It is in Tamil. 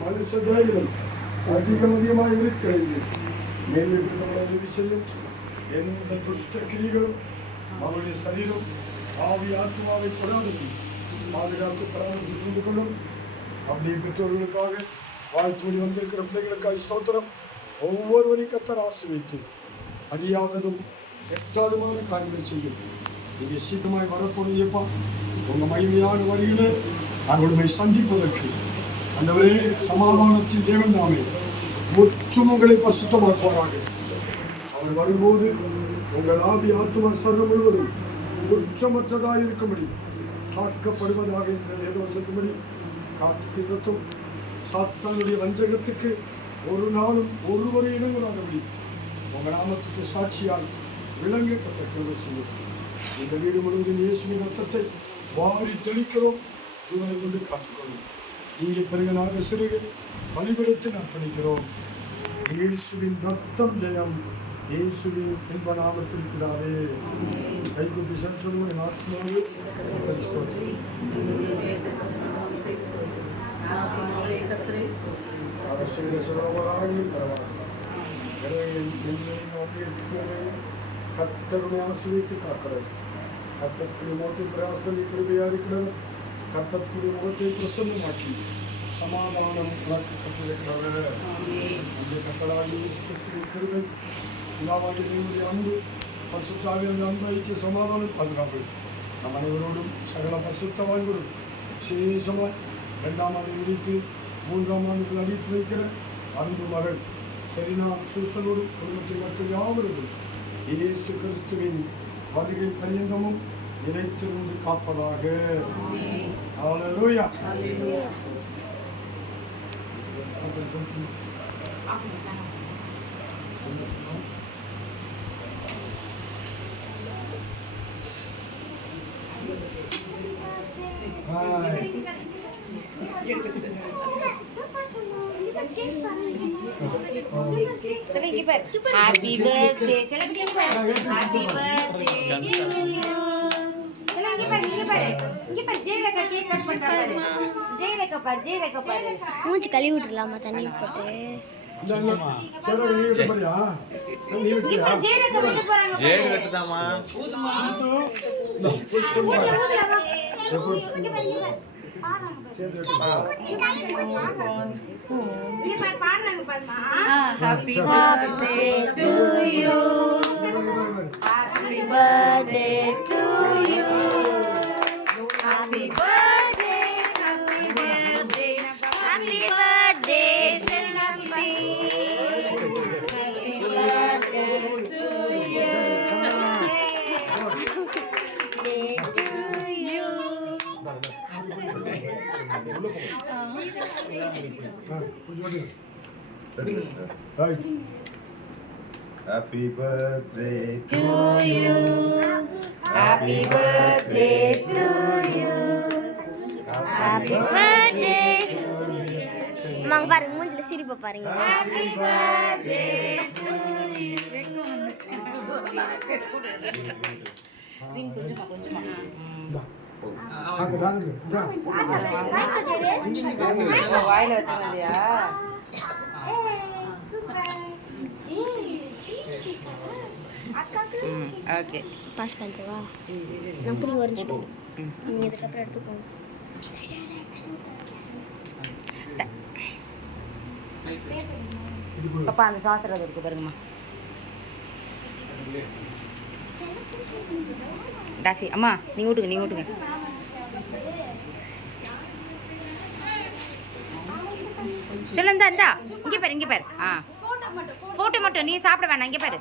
மனுஷதைகளும் அதிகமாக இருக்கிறது. மேலும் செய்யும் எந்த துஷ்ட கிரிகளும் அவருடைய சரீரம் ஆவி ஆத்மாவை கொடாதது பாதுகாத்து பராமரித்து கொண்டு கொள்ளும். அப்படியே பெற்றோர்களுக்காக வாழ்த்தோடி வந்திருக்கிற பிள்ளைகளுக்காக ஸ்தோத்திரம். ஒவ்வொருவரையும் கர்த்தர் ஆசீர்வதித்து அறியாததும் எட்டாதுமான காரியங்களை செய்யும். நீங்கள் சீக்கிரமாய் வரப்போறீங்கப்பா. உங்கள் மகிமையான வரியிலே தங்களுடைய சந்திப்பதற்கு ஆண்டவரே சமாதானத்தின் தேவன் தாமே முற்றும் உங்களை பரிசுத்தமாக்குவாராக. அவர் வரும்போது உங்கள் ஆவி ஆத்தும சர்வம் முழுவதும் குற்றமற்றதாக இருக்கும்படி காக்கப்படுவதாக என்ற வேதவசத்தும்படி காத்து பிடித்தும் சாத்தானுடைய வஞ்சகத்துக்கு ஒரு நாளும் ஒருவரை இணங்குடாதபடி உங்கள் நாமத்துக்கு சாட்சியால் விளங்கப்பட்ட செல்வ செய்யும். இந்த வீடு முழுவதும் இயேசுவின் ரத்தத்தை வாரி தெளிக்கிறோம். இவனை கொண்டு காத்துக்கொள்ளும். இங்கே பிறகு சிறுகை பலிபீடத்தில் அர்ப்பணிக்கிறோம். இயேசுவின் ரத்தம் ஜெயம். இயேசுவின் இன்ப நாமத்தில் இருக்கிறாரே. கைகூப்பி சொல்லுவோம். என் ஆத்மாவே அரசியல் சுலபராகவே பரவாயில்லை. கர்த்தருடைய ஆசீர்வதித்து காக்கிறது. கர்த்தருடைய முகத்தை பிரயாசப்படி கிருபையாக இருக்கிறது. கர்த்தருடைய முகத்தை பிரசன்னமாக்கி சமாதானம் வளர்க்கப்பட்டிருக்கிறது. அந்த கர்த்தராகிய இயேசு கிறிஸ்துவின் கிருபை பிதாவாகிய தேவனுடைய அன்பு பரிசுத்தாவிய அந்த அன்பு ஐக்கிய சமாதானம் பாதுகாப்பு நம் அனைவரோடும் சகல பரிசுத்தவான்களும் விசேஷமாய் 2ஆம் ஆண்டு முடித்து 3ஆம் ஆண்டுகள் அடித்து வைக்கிற அன்பு மகள் செரினா சூசனோடும் குடும்பத்தின் மக்கள் யாவரோடும் இயேசு கிறிஸ்துவின் வருகை பரியந்தமும் நிலைத்திருந்து காப்பதாக. ஹல்லேலூயா. चलो इनके पर हैप्पी बर्थडे. चलो इनके पर हैप्पी बर्थडे. चलो इनके पर जेड़े का केक कट पड़ता है. जेड़े का पर மூஞ்சி கழுவி விட்டுலாமா தண்ணி போட்டு. சேடா நீ விட்டு போறியா? நீ விட்டு जेड़े का விட்டு போறாங்க. Z வெட்டதாமா? Happy birthday to you. Happy birthday to you. Happy birthday, happy birthday, happy birthday, Shanti. Happy birthday to you. Happy birthday To you. Happy birthday to you. Happy birthday. மாங்க பாருங்க மூஞ்சில சிரிப்பை பாருங்க. Happy birthday to you. வாயில வச்சுக்கலையா? ஓகே பாஸ் பண்ணிட்டு வா. நான் புடி வரைஞ்சிட்டோம். நீ இதுக்கப்புறம் எடுத்துக்கோங்க. அப்பா அந்த சாஸ்திரம் இருக்கு பாருங்கம்மா. டாஃபி அம்மா நீங்கள் ஊட்டுங்க. சொல்லு இந்தா இங்கே பாரு. ஃபோட்டோ மட்டும் நீ சாப்பிட வேணாம். இங்கே பாரு.